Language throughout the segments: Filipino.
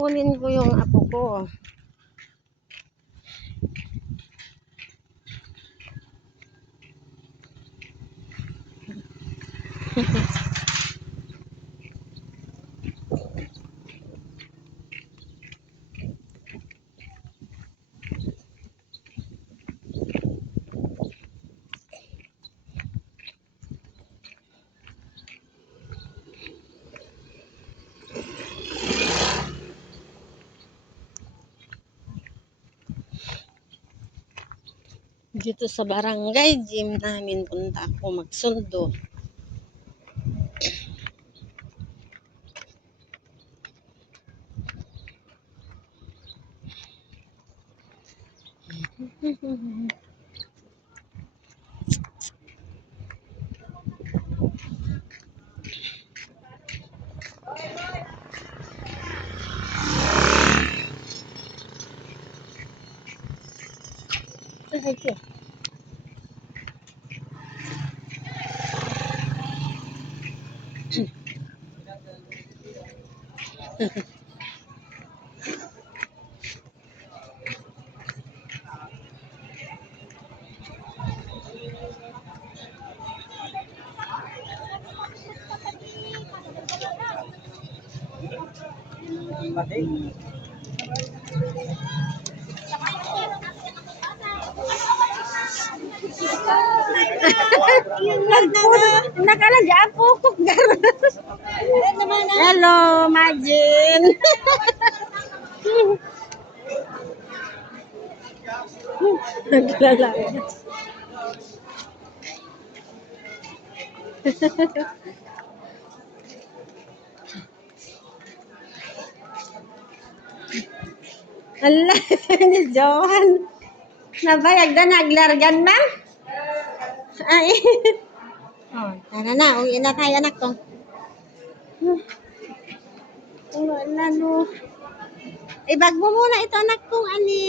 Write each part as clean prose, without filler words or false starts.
kukunin ko yung apo ko. Dito sa barangay gym namin punta ako magsundo. Ay, nakalagyan po ko. Hello, Majin. Naglalagay. Ala, ni Johan. Nabayag na naglargan, ma'am? Ay. Oh, tara na. Uwi na tayo, anak ko. Wala, no. Ibag mo muna ito, anak kong ani.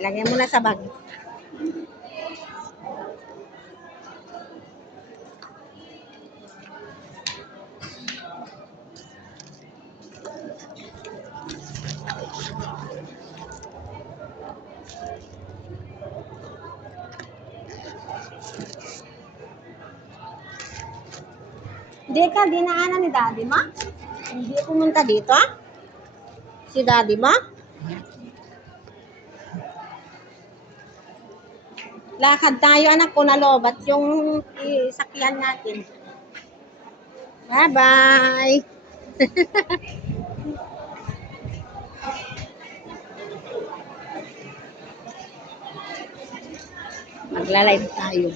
Ilagay mo na sa bag. Hindi ka dinaanan ni Daddy mo? Hindi pumunta dito? Si Daddy mo? Lakad tayo, anak ko, na lobat yung sakyan natin. Bye-bye! Magla-live tayo.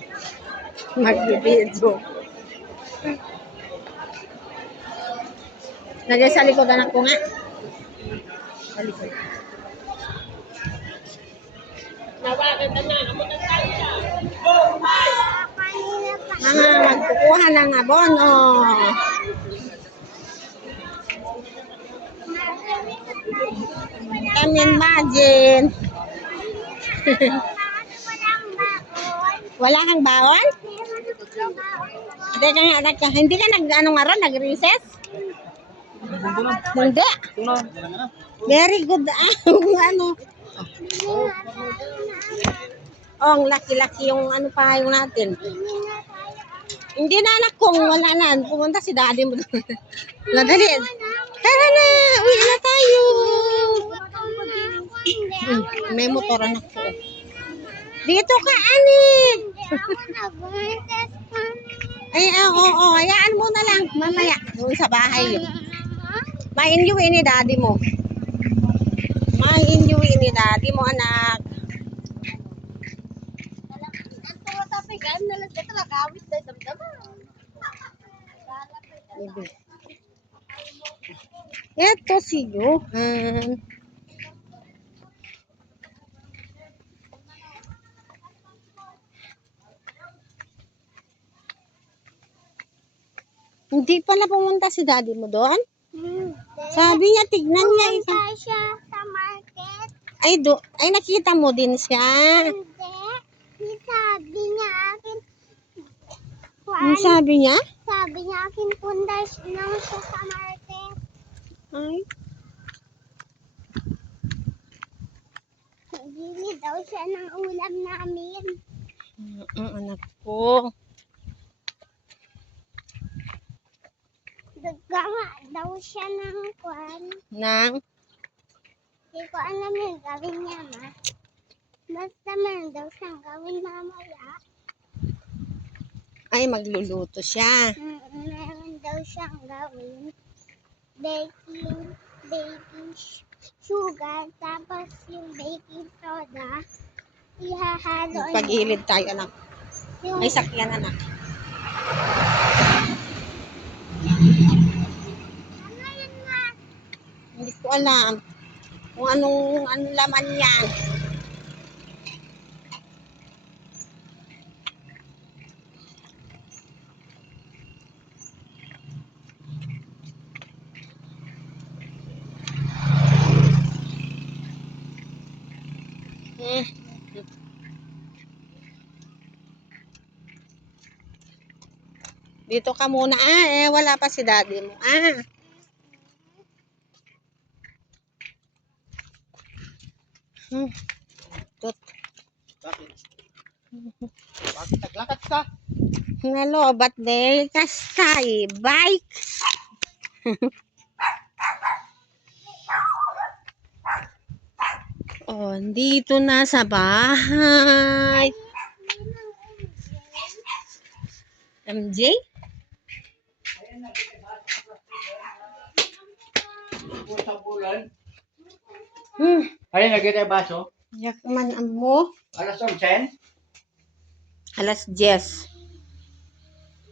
Mag-video. Lagay sa likod, anak ko nga. Sa likod. Mga magkukuha ng abono. Kamin Majin. Wala kang baon? Hindi ka nag-recess? Hindi. Very good. Ano? Oh, laki-laki yung ano pa yung natin. Hindi na, anak kong wala na. Pumunta si Daddy mo doon. Nadali. Tara na, uwi na tayo. May motor, anak ko. Dito ka, anik. Ay, oo, hayaan mo na lang. Mamaya, doon sa bahay yun. Ma-enjoy ni Daddy mo. Ma-enjoy ni Daddy mo, anak. Ito si Johan. Hindi pala pumunta si Daddy mo doon? Sabi niya, tignan niya. Pumunta siya sa market. Ay, nakita mo din siya. Hindi. Sabi niya akin. Ang sabi niya? Sabi niya akin, punta lang siya sa market. Ay, Bili daw siya ng ulam namin. ang anak ko. Daga nga daw siya ng kwan. Nang, Hindi ko alam yung gawin niya, ma. Basta meron daw siyang gawin mamaya. ay magluluto siya. Meron daw siyang gawin. Baking sugar, tapos yung baking soda, ihahalo niya. Pag-ilid tayo, anak. Yung, May sakyan, anak. ano yun nga? Hindi ko alam kung anong laman yan. Hmm. Dito ka muna wala pa si daddy mo Hmm. Tut. Bakit naglakad ka? Nalobat de kastay bike. Oh, dito na sa bahay. MJ? Sa bulan. Ay, nagkita baso. yak man mo. Alas 11. Alas 10.